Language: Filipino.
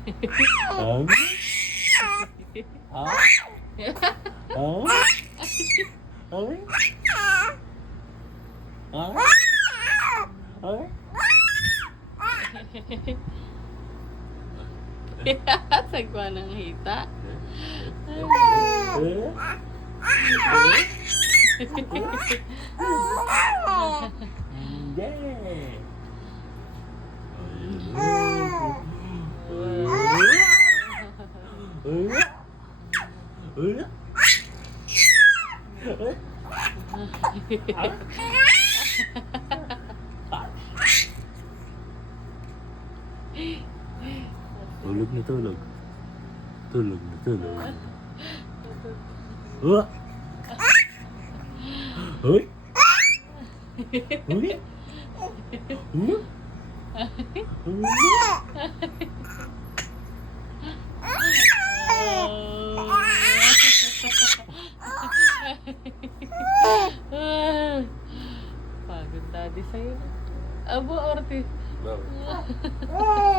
Ang? Ha? Ang? Ang? Ang? Ang? Sagwa ng hita. Hindi. Tulog na tulog. Tulog na tulog. Uy! Uy! Uy! Uy! Pagod daddy sa'yo. Abo, Orti. Bakit?